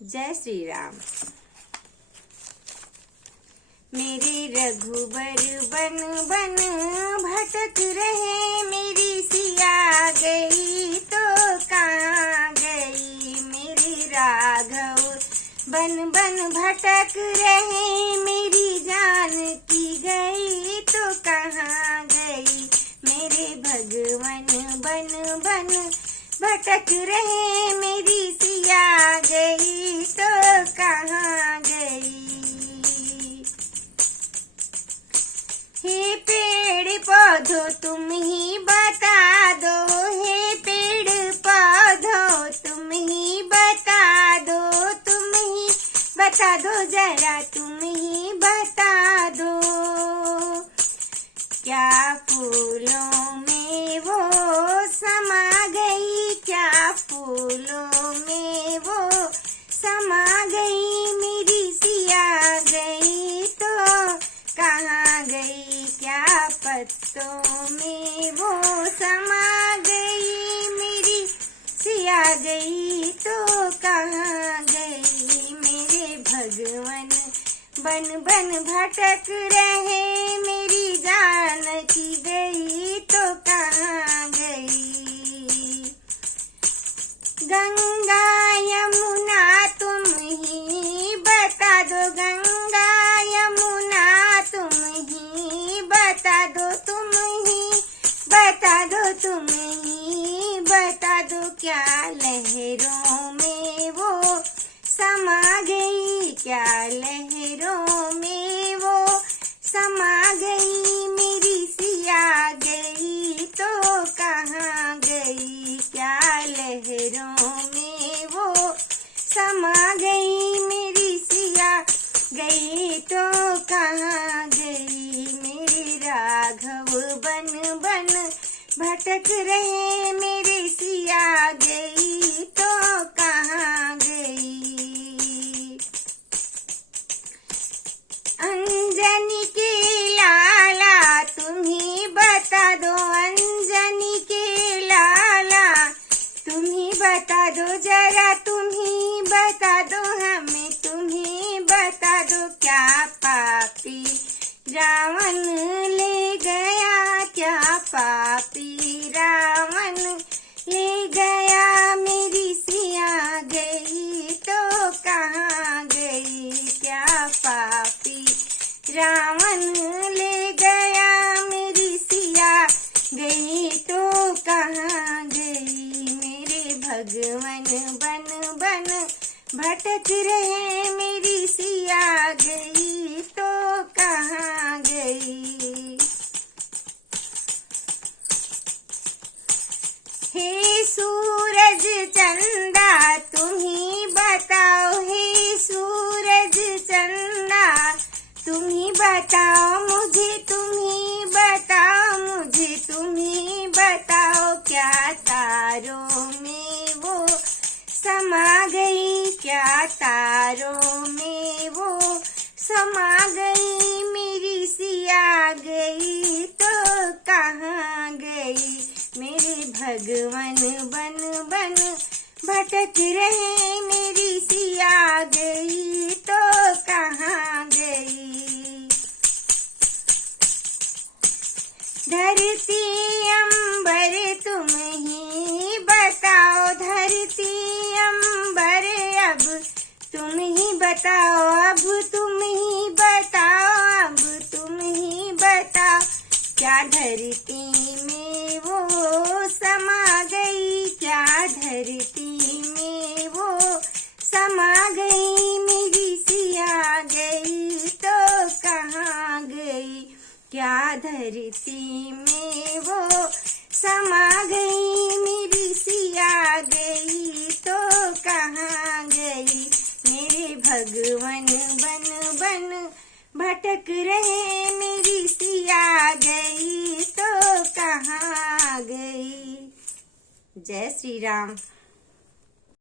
जय श्री राम। मेरे रघुबर बन बन भटक रहे, मेरी सिया गई तो कहाँ गई। मेरे राघव बन बन भटक रहे, मेरी जानकी गई तो कहाँ गई। मेरे भगवन बन बन भटक रहे, मेरी सिया गई तो कहाँ गई। हे पेड़ पौधों तुम ही बता दो, हे पेड़ पौधों तुम ही बता दो, तुम ही बता दो जरा, तुम ही बता दो। क्या फूलों में वो समा गई, क्या फूलों में वो समा गई। मेरी सिया गई तो कहाँ गई, क्या पत्तों में वो समा गई। मेरी सिया गई तो कहाँ गई। मेरे भगवन बन बन भटक रहे, मेरी जानकी गई तो कहाँ गई। गंगा यमुना तुम ही बता दो, गंगा यमुना तुम ही बता दो, तुम ही बता दो, तुम ही बता दो। क्या लहरों में वो समा गई, क्या लहरों में वो समा गई। मेरी सिया गई तो कहाँ गई, क्या लहरों में वो समा गई। मेरी सिया गई तो कहाँ गई। मेरे राघव बन बन भटक रहे, मेरी सिया गई तो कहाँ गई। अंजनी के लाला तुम ही बता दो, अंजनी के लाला तुम ही बता दो जरा, तुम ही बता दो हमें, तुम ही बता दो। क्या पापी रावण ले गया, क्या पापी रावण ले गया। मेरी सिया गई तो कहाँ गई, क्या पापी रावण ले गया। मेरी सिया गई तो कहाँ गई। मेरे भगवन बन बन भटक रहे, मेरी सिया गई तो कहाँ गई। हे सूरज चंदा तुम ही बताओ, हे सूरज चंदा तुम ही बताओ मुझे, तुम ही बताओ मुझे, तुम ही बताओ। क्या तारों में वो समा गई, क्या तारों में वो समा गई। मेरी सिया गई तो कहाँ गई। मेरे भगवन बन बन भटक रहे, मेरी सिया गई तो कहाँ गई। धरती अंबर तुम ही बताओ, धरती अंबर अब तुम ही बताओ, अब तुम ही बताओ, अब तुम ही बताओ। क्या धरती में वो समा गई, क्या धरती में वो समा गई। मेरी सिया गई तो कहाँ गई, क्या धरती में वो समा गई। मेरी सिया गई तो कहाँ गई। मेरे भगवन बन बन भटक रहे, मेरी सिया गई तो कहाँ गई। जय श्री राम।